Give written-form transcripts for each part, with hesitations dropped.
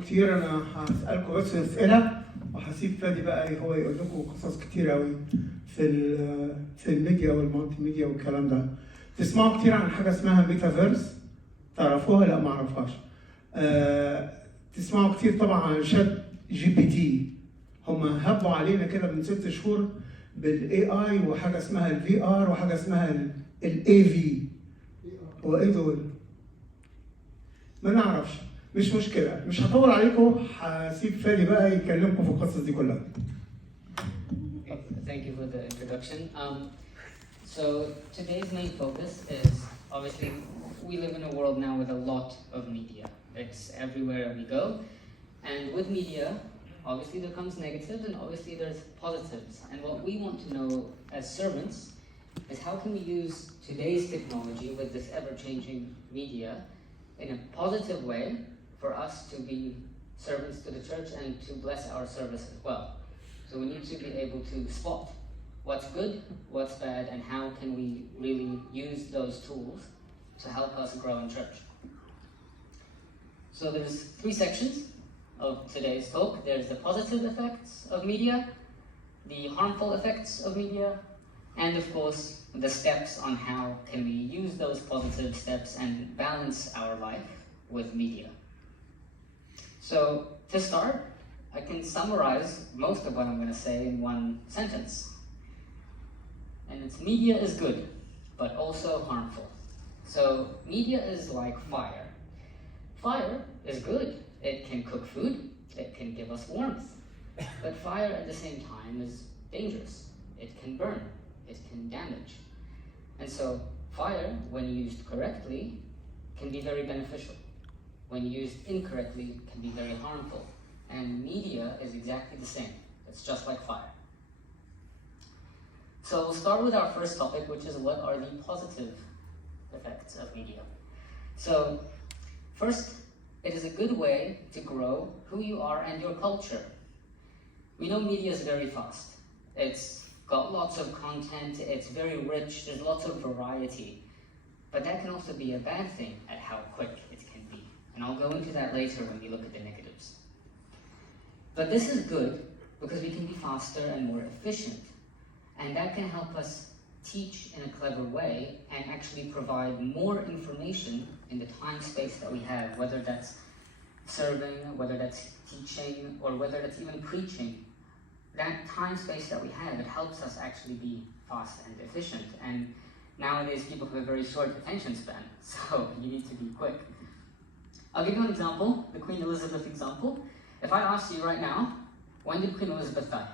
كتير انا هسألكم بس اسئله وهسيب فادي بقى هو يقول لكم قصص كتير قوي في الميديا والمالتي ميديا والكلام ده. تسمعوا كتير عن حاجه اسمها ميتافيرس؟ تعرفوها؟ لا ما اعرفهاش. تسمعوا كتير طبعا عن شات جي بي تي. هم هبوا علينا كده من 6 شهور بالاي اي وحاجه اسمها الفي ار وحاجه اسمها الاي في. هو ايه دول؟ ما نعرفش. مش مشكلة، مش هطول عليكم، هسيب فادي بقى يكلمكم في القصص دي كلها. Thank you for the introduction. So today's main focus is obviously we live in a world now with a lot of media. It's everywhere we go, and with media, obviously there comes negatives and obviously there's positives. And what we want to know as servants is how can we use today's technology with this ever-changing media in a positive way for us to be servants to the church and to bless our service as well. So we need to be able to spot what's good, what's bad, and how can we really use those tools to help us grow in church. So there's 3 sections of today's talk. There's the positive effects of media, the harmful effects of media, and of course the steps on how can we use those positive steps and balance our life with media. So to start, I can summarize most of what I'm going to say in one sentence. And it's media is good, but also harmful. So media is like fire. Fire is good. It can cook food. It can give us warmth. But fire at the same time is dangerous. It can burn. It can damage. And so fire, when used correctly, can be very beneficial. When used incorrectly, can be very harmful. And media is exactly the same. It's just like fire. So we'll start with our first topic, which is what are the positive effects of media. So first, it is a good way to grow who you are and your culture. We know media is very fast. It's got lots of content, it's very rich, there's lots of variety. But that can also be a bad thing at how quick it can be. And I'll go into that later when we look at the negatives. But this is good because we can be faster and more efficient. And that can help us teach in a clever way and actually provide more information in the time space that we have, whether that's serving, whether that's teaching, or whether that's even preaching. That time space that we have, it helps us actually be fast and efficient. And nowadays people have a very short attention span, so you need to be quick. I'll give you an example, the Queen Elizabeth example. If I asked you right now, when did Queen Elizabeth die?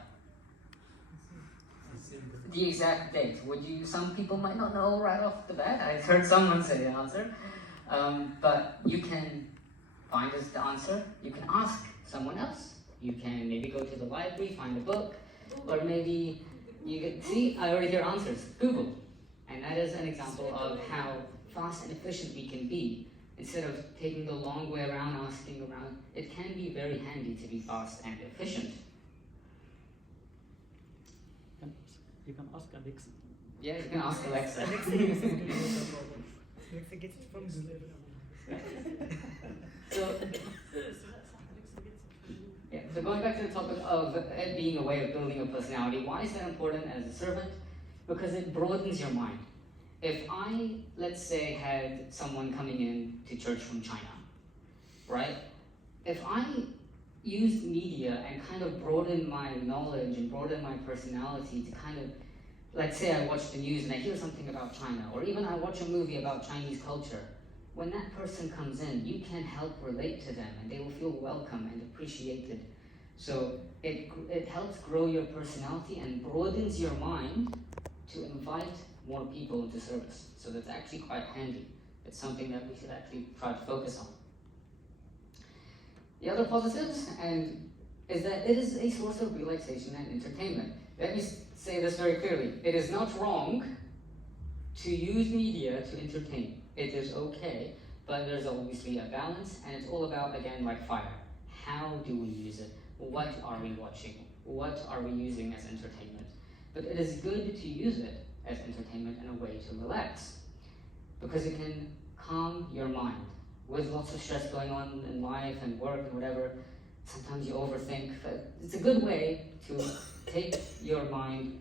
The exact date. Some people might not know right off the bat. I heard someone say the answer. But you can find us the answer. You can ask someone else. You can maybe go to the library, find a book, or maybe you can see, I already hear answers. Google. And that is an example of how fast and efficient we can be. Instead of taking the long way around, asking around, it can be very handy to be fast and efficient. You can ask Alexa. Yeah, you can ask Alexa. Alexa gets it from Google. So going back to the topic of it being a way of building a personality, why is that important as a servant? Because it broadens your mind. If I, let's say, had someone coming in to church from China, right? If I used media and kind of broaden my knowledge and broaden my personality to kind of, let's say I watch the news and I hear something about China, or even I watch a movie about Chinese culture, when that person comes in, you can help relate to them and they will feel welcome and appreciated. So it helps grow your personality and broadens your mind to invite more people into service. So that's actually quite handy. It's something that we should actually try to focus on. The other positives is that it is a source of relaxation and entertainment. Let me say this very clearly. It is not wrong to use media to entertain. It is okay, but there's obviously a balance, and it's all about, again, like fire. How do we use it? What are we watching? What are we using as entertainment? But it is good to use it as entertainment and a way to relax, because it can calm your mind. with lots of stress going on in life and work and whatever, sometimes you overthink, but it's a good way to take your mind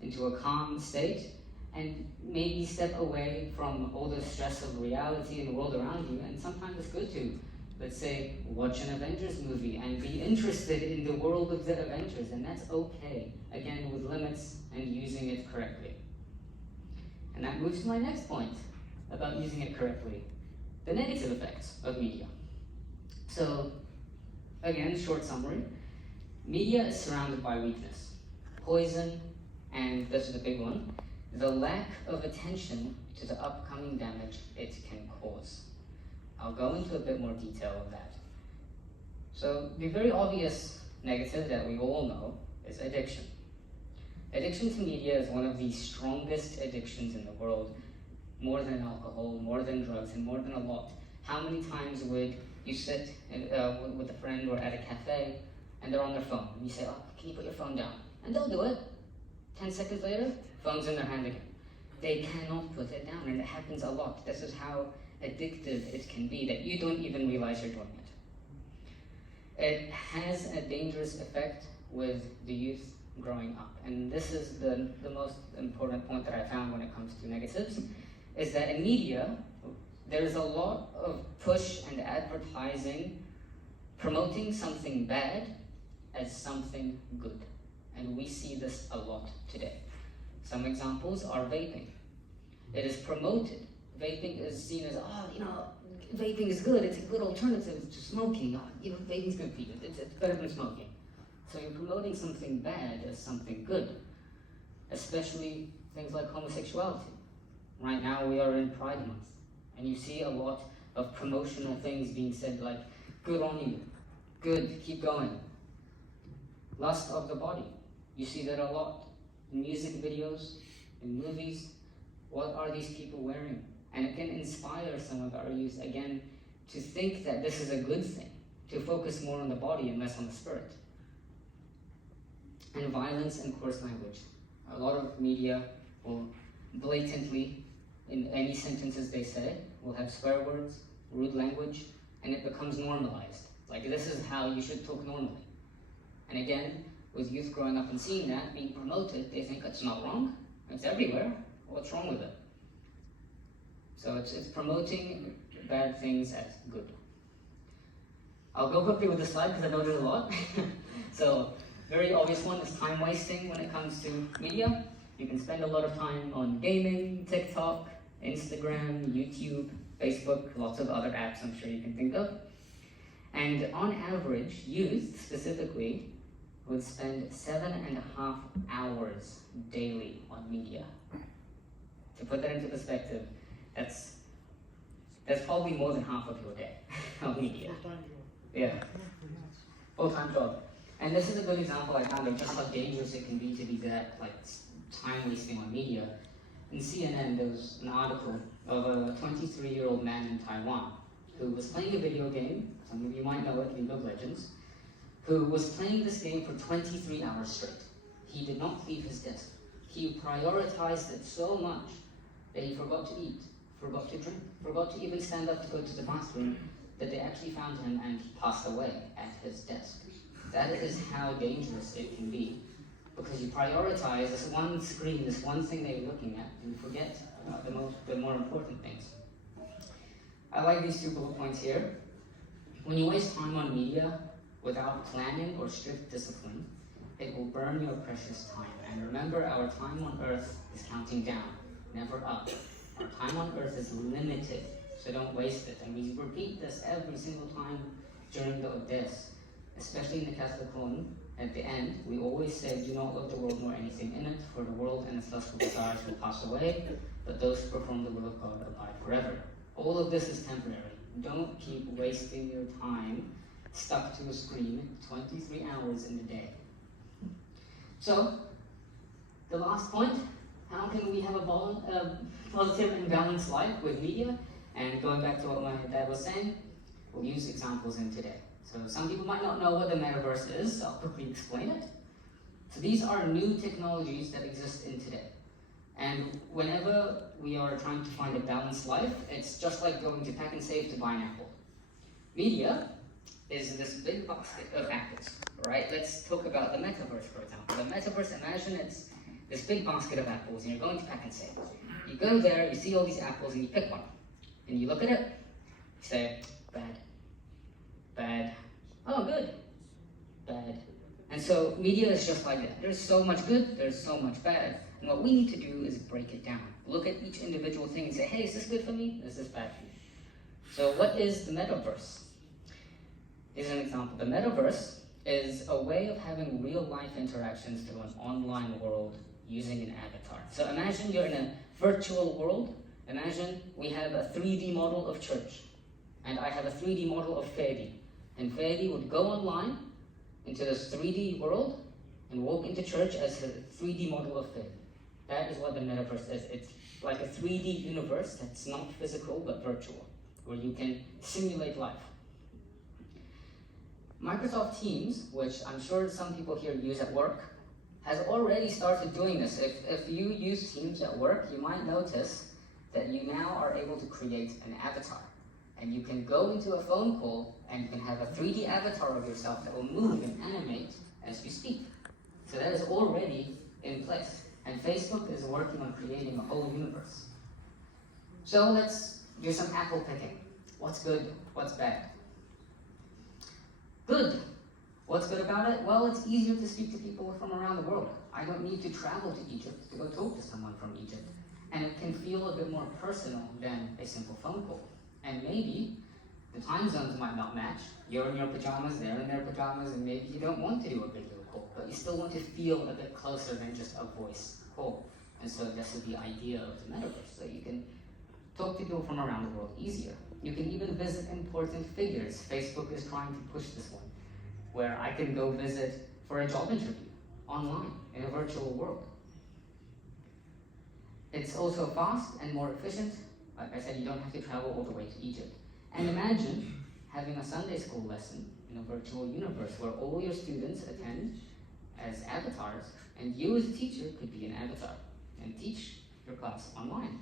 into a calm state and maybe step away from all the stress of reality and the world around you. And sometimes it's good to, let's say, watch an Avengers movie and be interested in the world of the Avengers, and that's okay, again, with limits and using it correctly. And that moves to my next point about using it correctly, the negative effects of media. So, again, short summary, media is surrounded by weakness, poison, and this is the big one, the lack of attention to the upcoming damage it can cause. I'll go into a bit more detail of that. So the very obvious negative that we all know is addiction. Addiction to media is one of the strongest addictions in the world, more than alcohol, more than drugs, and more than a lot. How many times would you sit with a friend or at a cafe and they're on their phone and you say, oh, can you put your phone down? And they'll do it. 10 seconds later, phone's in their hand again. They cannot put it down, and it happens a lot. This is how addictive it can be, that you don't even realize you're doing it. It has a dangerous effect with the youth growing up, and this is the most important point that I found when it comes to negatives, is that in media, there's a lot of push and advertising promoting something bad as something good. And we see this a lot today. Some examples are vaping. It is promoted. Vaping is seen as, vaping is good. It's a good alternative to smoking. Vaping is good for you. It's better than smoking. So you're promoting something bad as something good, especially things like homosexuality. Right now we are in Pride Month, and you see a lot of promotional things being said like, good on you, good, keep going. Lust of the body. You see that a lot in music videos, in movies. What are these people wearing? And it can inspire some of our youth, again, to think that this is a good thing, to focus more on the body and less on the spirit. And violence and coarse language. A lot of media will blatantly, in any sentences they say, will have swear words, rude language, and it becomes normalized. Like, this is how you should talk normally. And again, with youth growing up and seeing that being promoted, they think it's not wrong, it's everywhere, what's wrong with it? So it's promoting bad things as good. I'll go quickly with the slide because I know there's a lot. So, very obvious one is time wasting when it comes to media. You can spend a lot of time on gaming, TikTok, Instagram, YouTube, Facebook, lots of other apps I'm sure you can think of. And on average, youth specifically would spend 7.5 hours daily on media. To put that into perspective, that's probably more than half of your day of media. Yeah, full-time job. And this is a good example I found of just how dangerous it can be to be that time wasting on media. In CNN, there was an article of a 23-year-old man in Taiwan who was playing a video game. Some of you might know it, League of Legends. Who was playing this game for 23 hours straight. He did not leave his desk. He prioritized it so much that he forgot to eat, forgot to drink, forgot to even stand up to go to the bathroom, that they actually found him and he passed away at his desk. That is how dangerous it can be, because you prioritize this one screen, this one thing that you're looking at, and you forget about the more important things. I like these 2 bullet points here. When you waste time on media, without planning or strict discipline, it will burn your precious time. And remember, our time on earth is counting down, never up. Our time on earth is limited, so don't waste it. And we repeat this every single time during the Odes, especially in the Catholic home. At the end, we always say, do not love the world nor anything in it, for the world and its lustful desires will pass away, but those who perform the will of God abide forever. All of this is temporary. Don't keep wasting your time stuck to a screen 23 hours in a day. So, the last point, how can we have a positive and balanced life with media? And going back to what my dad was saying, we'll use examples in today. So some people might not know what the metaverse is, so I'll quickly explain it. So these are new technologies that exist in today. And whenever we are trying to find a balanced life, it's just like going to Pack and Save to buy an apple. Media is this big basket of apples, right? Let's talk about the metaverse, for example. The metaverse, imagine it's this big basket of apples, and you're going to Pack and Save. You go there, you see all these apples, and you pick one. And you look at it, you say, bad, bad, oh, good, bad. And so media is just like that. There's so much good, there's so much bad. And what we need to do is break it down. Look at each individual thing and say, hey, is this good for me? Is this bad for me? So what is the metaverse? Here's an example. The metaverse is a way of having real life interactions through an online world using an avatar. So imagine you're in a virtual world. Imagine we have a 3D model of church. And I have a 3D model of Fady. And Fady would go online into this 3D world and walk into church as a 3D model of Fady. That is what the metaverse is. It's like a 3D universe that's not physical but virtual, where you can simulate life. Microsoft Teams, which I'm sure some people here use at work, has already started doing this. If you use Teams at work, you might notice that you now are able to create an avatar. And you can go into a phone call and you can have a 3D avatar of yourself that will move and animate as you speak. So that is already in place. And Facebook is working on creating a whole universe. So let's do some apple picking. What's good? What's bad? Good. What's good about it? Well, it's easier to speak to people from around the world. I don't need to travel to Egypt to go talk to someone from Egypt. And it can feel a bit more personal than a simple phone call. And maybe the time zones might not match. You're in your pajamas, they're in their pajamas, and maybe you don't want to do a video call, but you still want to feel a bit closer than just a voice call. And so this is the idea of the metaverse, so you can talk to people from around the world easier. You can even visit important figures. Facebook is trying to push this one, where I can go visit for a job interview online in a virtual world. It's also fast and more efficient. Like I said, you don't have to travel all the way to Egypt. And imagine having a Sunday school lesson in a virtual universe where all your students attend as avatars, and you as a teacher could be an avatar and teach your class online.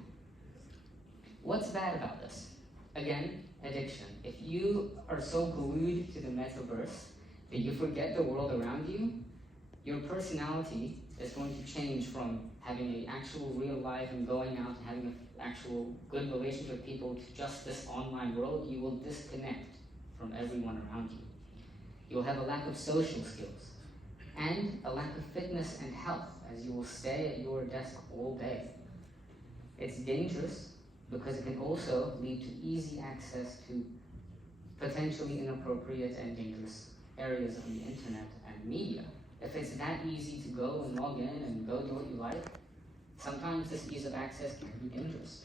What's bad about this? Again, addiction. If you are so glued to the metaverse that you forget the world around you, your personality is going to change from having an actual real life and going out and having an actual good relationship with people to just this online world. You will disconnect from everyone around you. You'll have a lack of social skills and a lack of fitness and health, as you will stay at your desk all day. It's dangerous because it can also lead to easy access to potentially inappropriate and dangerous areas on the internet and media. If it's that easy to go and log in and go do what you like, sometimes this ease of access can be dangerous.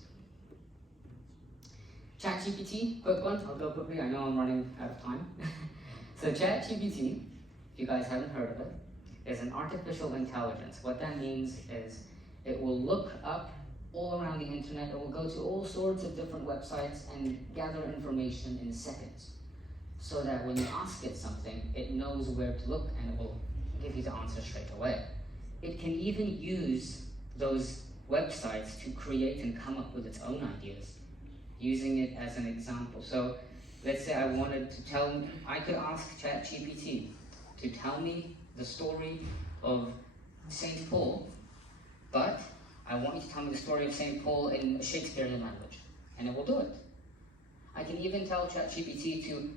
ChatGPT, quick one, I'll go quickly, I know I'm running out of time. So ChatGPT, if you guys haven't heard of it, is an artificial intelligence. What that means is it will look up all around the internet, it will go to all sorts of different websites and gather information in seconds. So that when you ask it something, it knows where to look and it will give you the answer straight away. It can even use those websites to create and come up with its own ideas, using it as an example. So let's say I wanted to I could ask ChatGPT to tell me the story of St. Paul, but I want you to tell me the story of St. Paul in a Shakespearean language, and it will do it. I can even tell ChatGPT to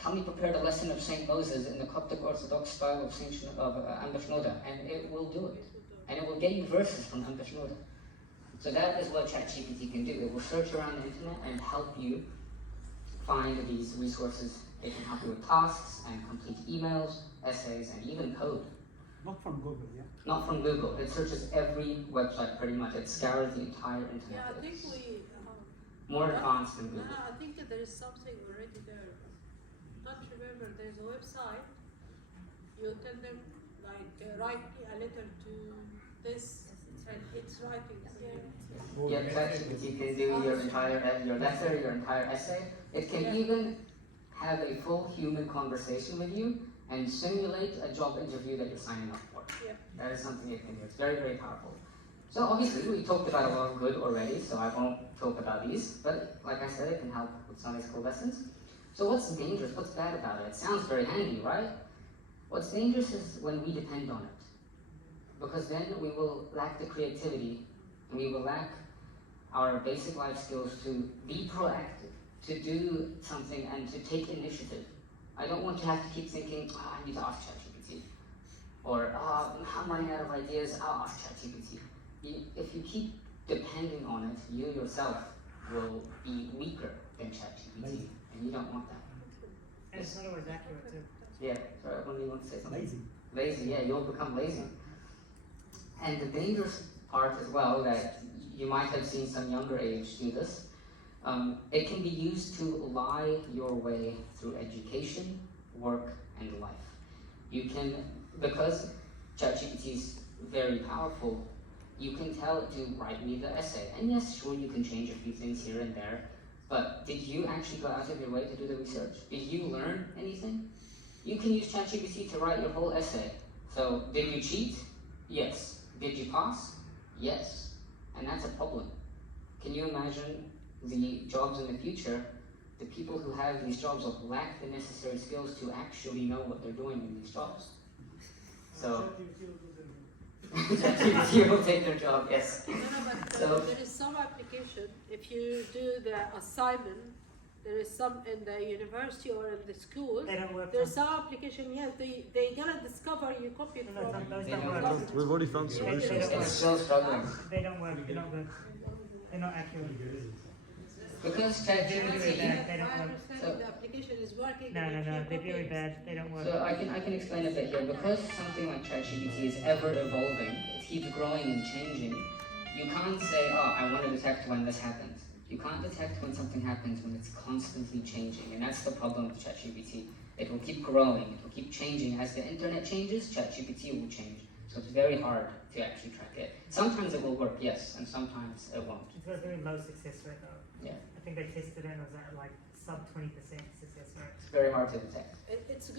tell me prepare a lesson of St. Moses in the Coptic Orthodox style of Ambashnoda, and it will do it. And it will get you verses from Ambashnoda. So that is what ChatGPT can do. It will search around the internet and help you find these resources. It can help you with tasks and complete emails, essays, and even code. Not from Google, yeah? Not from Google. It searches every website pretty much. It scours the entire internet. Yeah, I think It's we. more advanced than Google. I think that there is something already there. Don't remember, there's a website. You tell them, like, write me a letter to this, and it's writing for you. Yeah, ChatGPT can do your entire your letter, your entire essay. It can even have a full human conversation with you and simulate a job interview that you're signing up for. Yeah. That is something it can do. It's very, very powerful. So obviously we talked about a lot of good already, so I won't talk about these, but like I said, it can help with Sunday school lessons. So what's dangerous, what's bad about it? It sounds very handy, right? What's dangerous is when we depend on it. Because then we will lack the creativity, and we will lack our basic life skills to be proactive, to do something and to take initiative. I don't want to have to keep thinking, oh, I need to ask ChatGPT. Or, oh, I'm running out of ideas, I'll ask ChatGPT. If you keep depending on it, you yourself will be weaker than ChatGPT, and you don't want that. And it's not always accurate too. Yeah, sorry, when do you want to say something? Lazy. Lazy, yeah, you'll become lazy. And the dangerous part as well, that you might have seen some younger age do this, it can be used to lie your way through education, work, and life. You can, because ChatGPT is very powerful, you can tell it to write me the essay. And yes, sure, you can change a few things here and there, but did you actually go out of your way to do the research? Did you learn anything? You can use ChatGPT to write your whole essay. So, did you cheat? Yes. Did you pass? Yes. And that's a problem. Can you imagine the jobs in the future? The people who have these jobs will lack the necessary skills to actually know what they're doing in these jobs. So, ChatGPT will take their job, yes. No, but So- there is some application, if you do the assignment, there is some in the university or in the school, They don't work. there's some application, yes, they gonna discover you copied No, from. those They don't don't work. work. We've already found solutions. It's still struggling. They don't work. They're not good. They're not accurate. Because Very ChatGPT, bad. They don't My work. understanding, the application is working. No, and no, if no. you They're copy very it- bad. They don't work. so I can explain a bit here. Because something like ChatGPT is ever evolving, it keeps growing and changing. You can't say, oh, I want to detect when this happens. You can't detect when something happens when it's constantly changing, and that's the problem with ChatGPT. It will keep growing, it will keep changing. As the internet changes, ChatGPT will change. So it's very hard to actually track it. Sometimes it will work, yes, and sometimes it won't. It's got a very low success rate though. Yeah, I think they tested it and it was at like sub 20% success rate. it's very hard to detect. It's a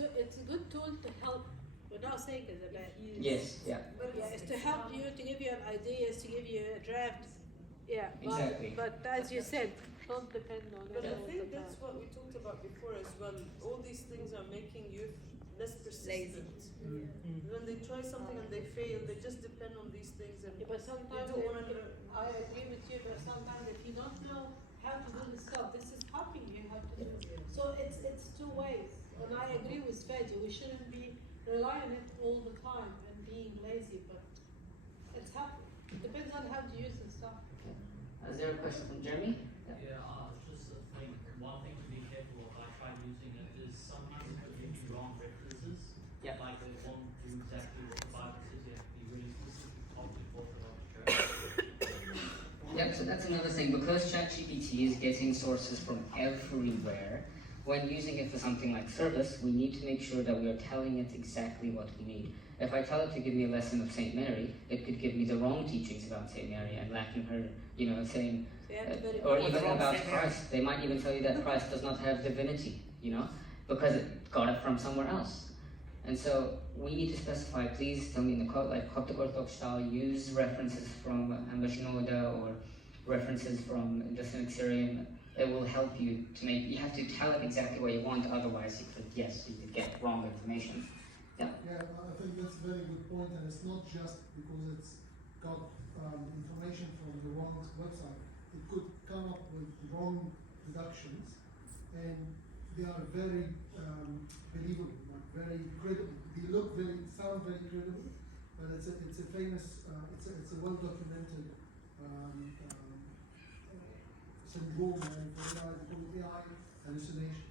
good tool to help, without saying it's a bad. Yes, yeah. Yeah, it's to help you, to give you an idea, to give you a draft. Yeah, Exactly. but as you said, don't depend on it But I all the think time. that's what we talked about before as well. All these things are making youth less persistent. When they try something and they fail, they just depend on these things and Yeah, but sometimes don't wanna if- learn. I agree with you, but sometimes if you don't know how to do the stuff, this is helping you how to do it. So it's two ways, and I agree with Fady, we shouldn't be relying on it all the time and being lazy, but it's helpful. Depends on how to use the stuff. Is there a question from Jeremy? Yeah, just a thing. One thing to be careful of, I tried using it, is sometimes it will give you wrong references. Yeah. Like it won't do exactly what the Bible says. You have to be really specific, Coptic Orthodox Church. Yep, so that's another thing. Because ChatGPT is getting sources from everywhere, when using it for something like service, we need to make sure that we are telling it exactly what we need. If I tell it to give me a lesson of St. Mary, it could give me the wrong teachings about St. Mary and lacking her, saying, So you have to verify. or even wrong about St. Mary? Christ. They might even tell you that Christ does not have divinity, because it got it from somewhere else. And so we need to specify, please tell me in the Coptic Orthodox style, use references from Ambashnoda or references from the Cynic Syrian. It will help you to you have to tell it exactly what you want, otherwise you could get wrong information. Yeah, I think that's a very good point, and it's not just because it's got information from the wrong website. It could come up with wrong deductions, and they are very believable, like very credible. They sound very credible, but it's a famous, it's a well documented syndrome for AI, called AI hallucinations.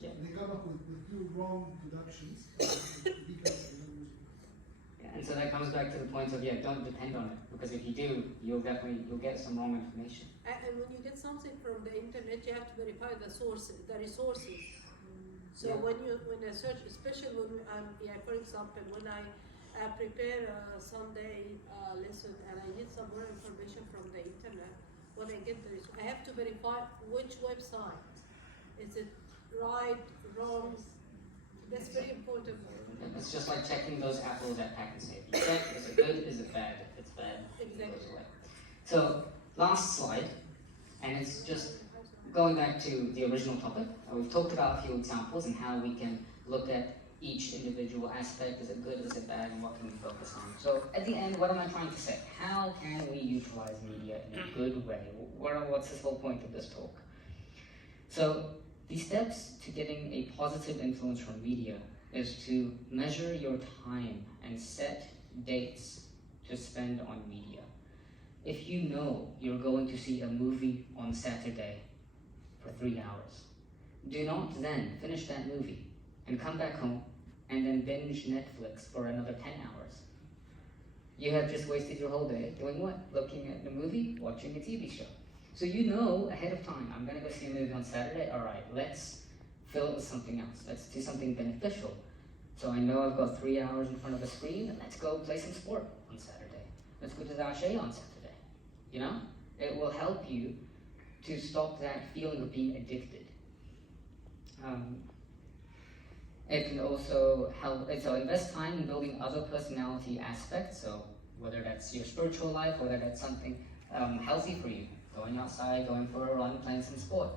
Yeah. They come up with two wrong deductions. Be careful. And so that comes back to the point of, don't depend on it, because if you do, you'll get some wrong information. And when you get something from the internet, you have to verify the sources, the resources. So Yeah. when I search, especially when for example, when I prepare a Sunday lesson and I need some more information from the internet, when I get I have to verify which website. Is it right, wrong? That's very important. It's just like checking those apples at Pack and Save. You check, is it good, is it bad? If it's bad, goes away. So, last slide, and it's just going back to the original topic. We've talked about a few examples and how we can look at each individual aspect. Is it good, is it bad, and what can we focus on? So at the end, what am I trying to say? How can we utilize media in a good way? What's this whole point of this talk? So the steps to getting a positive influence from media is to measure your time and set dates to spend on media. If you know you're going to see a movie on Saturday for 3 hours, do not then finish that movie and come back home and then binge Netflix for another 10 hours. You have just wasted your whole day doing what? Looking at a movie, watching a TV show. So you know ahead of time, I'm gonna go see a movie on Saturday, all right, let's fill it with something else. Let's do something beneficial. So I know I've got 3 hours in front of a screen, and let's go play some sport on Saturday. Let's go to the Ashe on Saturday. You know? It will help you to stop that feeling of being addicted. It can also help, so invest time in building other personality aspects, so whether that's your spiritual life, whether that's something healthy for you, going outside, going for a run, playing some sport.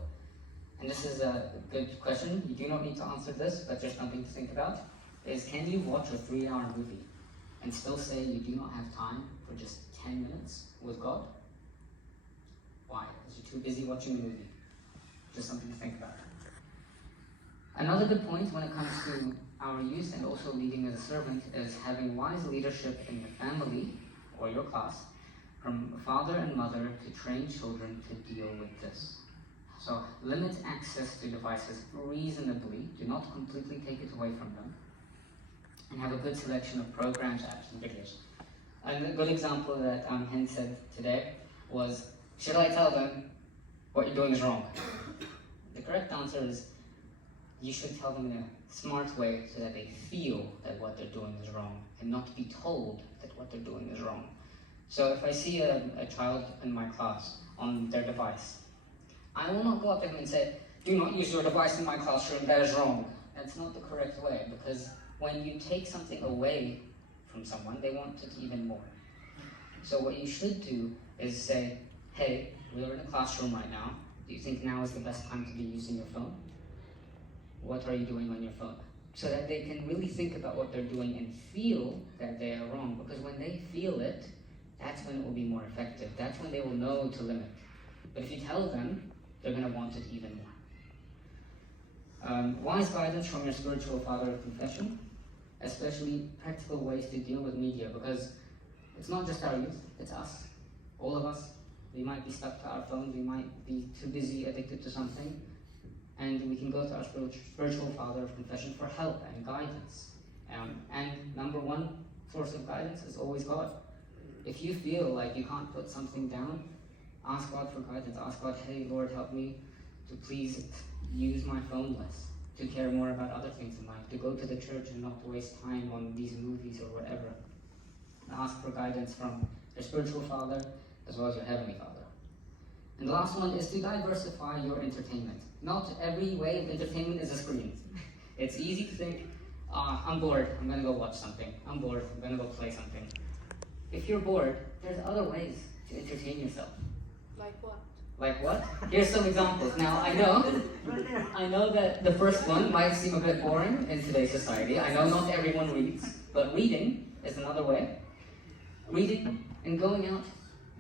And this is a good question, you do not need to answer this, but just something to think about, is can you watch a 3-hour movie and still say you do not have time for just 10 minutes with God? Why? Because you're too busy watching a movie. Just something to think about. Another good point when it comes to our youth and also leading as a servant is having wise leadership in the family or your class from father and mother to train children to deal with this. So limit access to devices reasonably, do not completely take it away from them, and have a good selection of programs, apps, and videos. And a good example that Hen said today was, should I tell them what you're doing is wrong? The correct answer is, you should tell them in a smart way so that they feel that what they're doing is wrong and not be told that what they're doing is wrong. So if I see a child in my class on their device, I will not go up to him and say, do not use your device in my classroom, that is wrong. That's not the correct way, because when you take something away from someone, they want it even more. So what you should do is say, hey, we're in a classroom right now. Do you think now is the best time to be using your phone? What are you doing on your phone? So that they can really think about what they're doing and feel that they are wrong. Because when they feel it, that's when it will be more effective. That's when they will know to limit. But if you tell them, they're going to want it even more. Wise guidance from your spiritual father of confession, especially practical ways to deal with media, because it's not just our youth, it's us. All of us. We might be stuck to our phones, we might be too busy, addicted to something, and we can go to our spiritual father of confession for help and guidance. And number one source of guidance is always God. If you feel like you can't put something down, ask God for guidance. Ask God, hey Lord, help me to please use my phone less, to care more about other things in life, to go to the church and not waste time on these movies or whatever. Ask for guidance from your spiritual father as well as your heavenly father. And the last one is to diversify your entertainment. Not every way of entertainment is a screen. It's easy to think, I'm bored, I'm gonna go watch something. I'm bored, I'm gonna go play something. If you're bored, there's other ways to entertain yourself. Like what? Like what? Here's some examples. Now, I know that the first one might seem a bit boring in today's society. I know not everyone reads, but reading is another way. Reading and going out,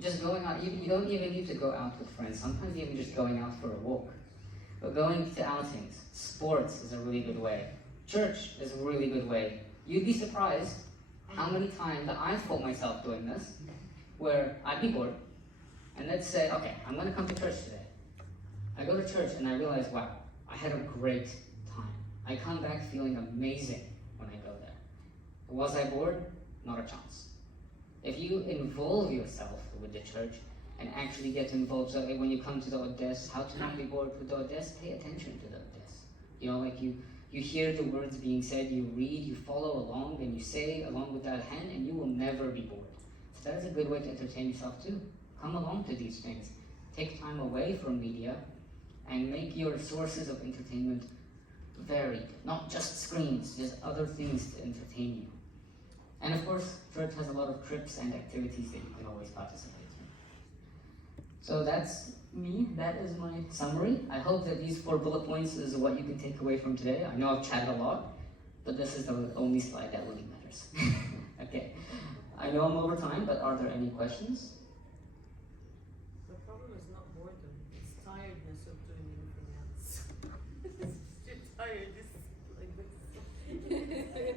just going out. You don't even need to go out with friends. Sometimes even just going out for a walk. But going to outings, sports is a really good way. Church is a really good way. You'd be surprised how many times that I've caught myself doing this, where I'd be bored, and let's say, okay, I'm going to come to church today. I go to church and I realize, wow, I had a great time. I come back feeling amazing when I go there. Was I bored? Not a chance. If you involve yourself with the church and actually get involved, so when you come to the Odess, how to not be bored with the Odess, pay attention to the Odess. You know, like you hear the words being said, you read, you follow along, and you say along with that hand, and you will never be bored. So that is a good way to entertain yourself too. Come along to these things. Take time away from media and make your sources of entertainment varied. Not just screens, there's other things to entertain you. And of course, church has a lot of trips and activities that you can always participate in. So that's me, that is my summary. I hope that these 4 bullet points is what you can take away from today. I know I've chatted a lot, but this is the only slide that really matters. Okay, I know I'm over time, but are there any questions? The problem is not boredom, it's tiredness of doing anything.